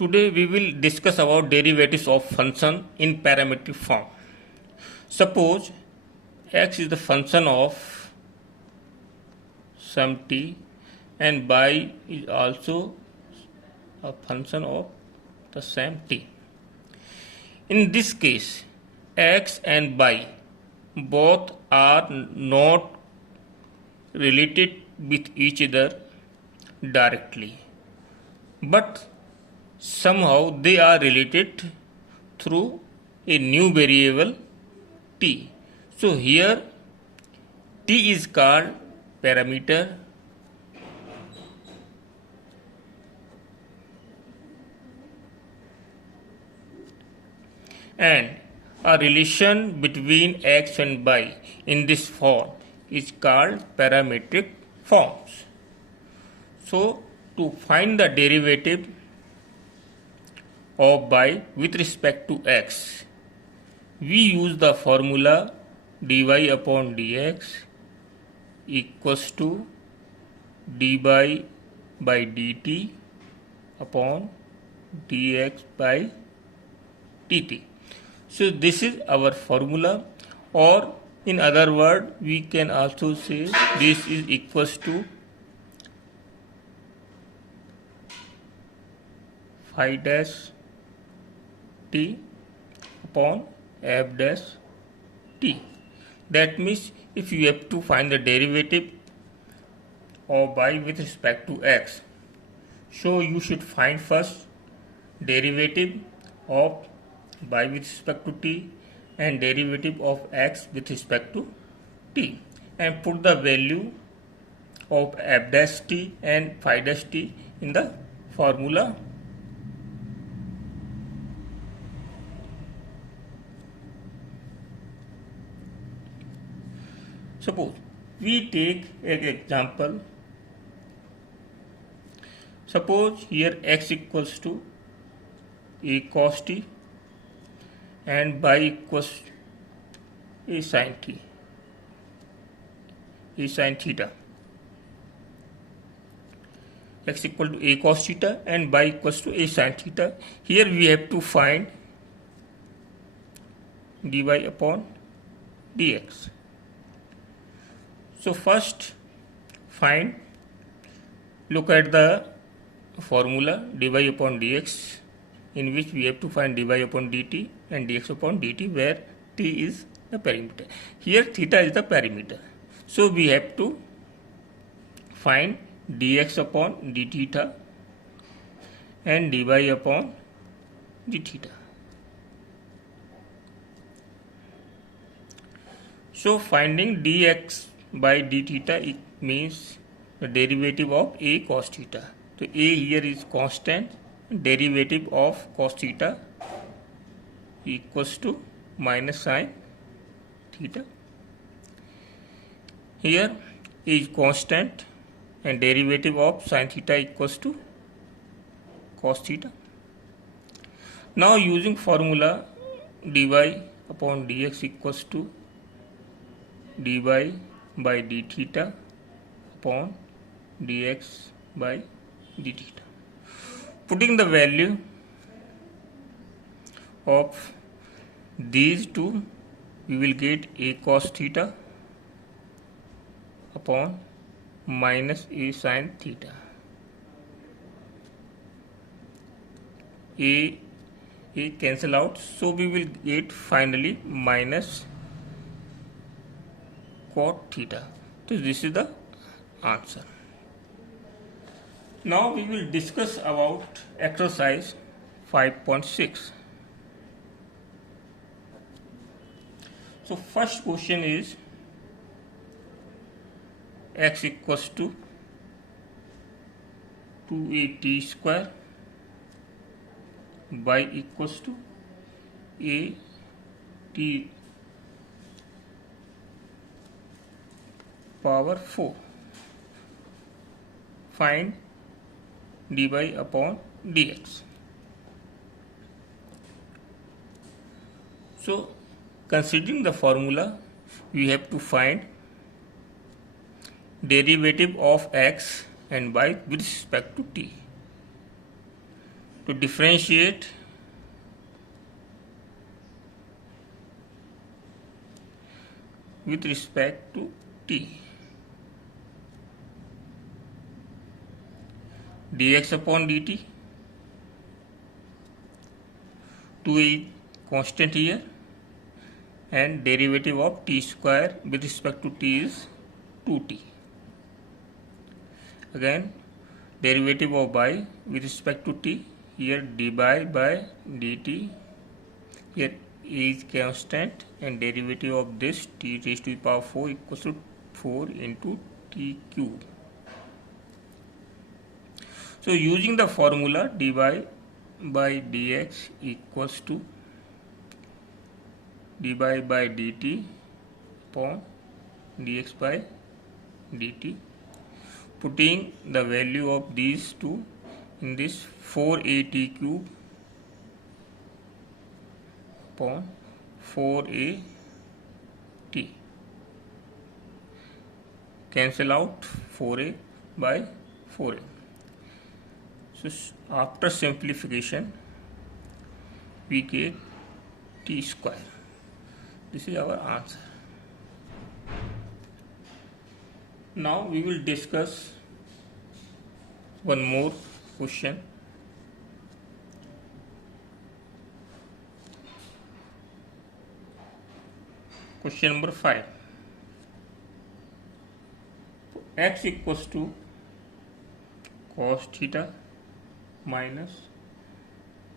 Today we will discuss about derivatives of function in parametric form. Suppose x is the function of some t and y is also a function of the same t. In this case, x and y both are not related with each other directly, but somehow they are related through a new variable t. So here t is called parameter and a relation between x and y in this form is called parametric forms. So to find the derivative of y with respect to x, we use the formula dy upon dx equals to dy by dt upon dx by dt. So this is our formula, or in other words we can also say this is equals to phi dash t upon f dash t. That means if you have to find the derivative of y with respect to x, so you should find first derivative of y with respect to t and derivative of x with respect to t, and put the value of f dash t and phi dash t in the formula. Suppose we take an example. Suppose here x equals to a cos t and y equals a sin t, a sin theta. X equal to a cos theta and y equals to a sin theta. Here we have to find dy upon dx. So first look at the formula dy upon dx, in which we have to find dy upon dt and dx upon dt, where t is the parameter. Here theta is the parameter. So we have to find dx upon d theta and dy upon d theta. So finding dx by d theta, it means the derivative of a cos theta. So a here is constant, derivative of cos theta equals to minus sin theta. Here a is constant and derivative of sin theta equals to cos theta. Now using formula dy upon dx equals to dy by d theta upon dx by d theta. Putting the value of these two, we will get a cos theta upon minus a sin theta. A cancel out, so we will get finally minus cot theta. So this is the answer. Now we will discuss about exercise 5.6. So first question is x equals to 2at square, y equals to a t power 4. Find dy upon dx. So considering the formula, we have to find derivative of x and y with respect to t. to differentiate with respect to t. Dx upon dt, 2 is constant here, and derivative of t square with respect to t is 2t. Again, derivative of y with respect to t, here dy by dt, here is constant, and derivative of this t raised to the power 4 equals to 4 into t cube. So using the formula dy by dx equals to dy by dt upon dx by dt, putting the value of these two in this 4at cube upon 4at, cancel out 4a by 4a. So after simplification we get t square. This is our answer. Now we will discuss one more question. Question number 5. X equals to cos theta minus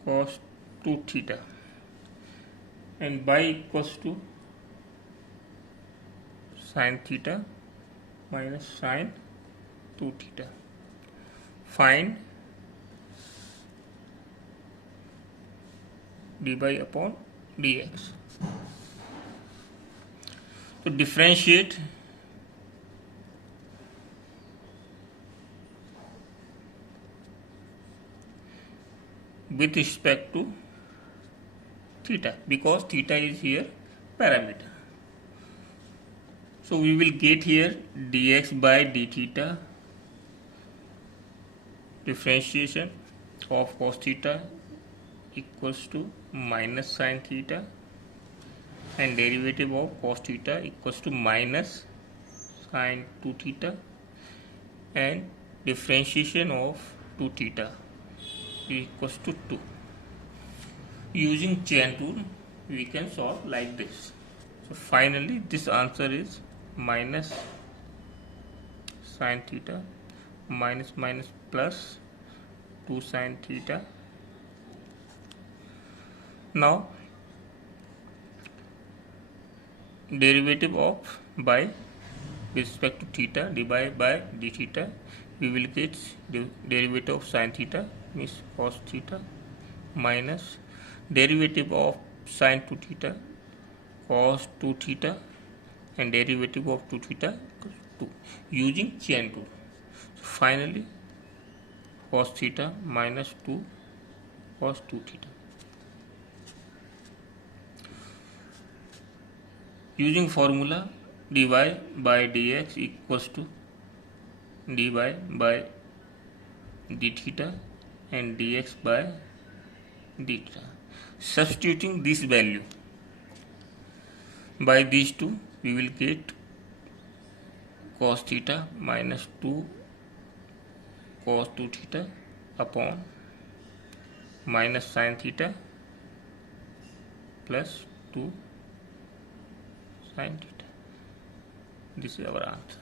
cos 2 theta, and y equals to sin theta minus sin 2 theta. Find dy upon dx. To differentiate with respect to theta, because theta is here parameter. So we will get here dx by d theta, differentiation of cos theta equals to minus sin theta, and derivative of cos theta equals to minus sin 2 theta, and differentiation of 2 theta equals to 2. Using chain rule we can solve like this. So finally this answer is minus sin theta minus minus plus 2 sin theta. Now derivative of by with respect to theta, dy by d theta, we will get the derivative of sin theta means cos theta minus derivative of sin 2 theta cos 2 theta, and derivative of 2 theta equals 2 using chain rule. So finally cos theta minus 2 cos 2 theta. Using formula dy by dx equals to dy by d theta and dx by d theta. Substituting this value by these two, we will get cos theta minus 2 cos 2 theta upon minus sin theta plus 2 sin theta. This is our answer.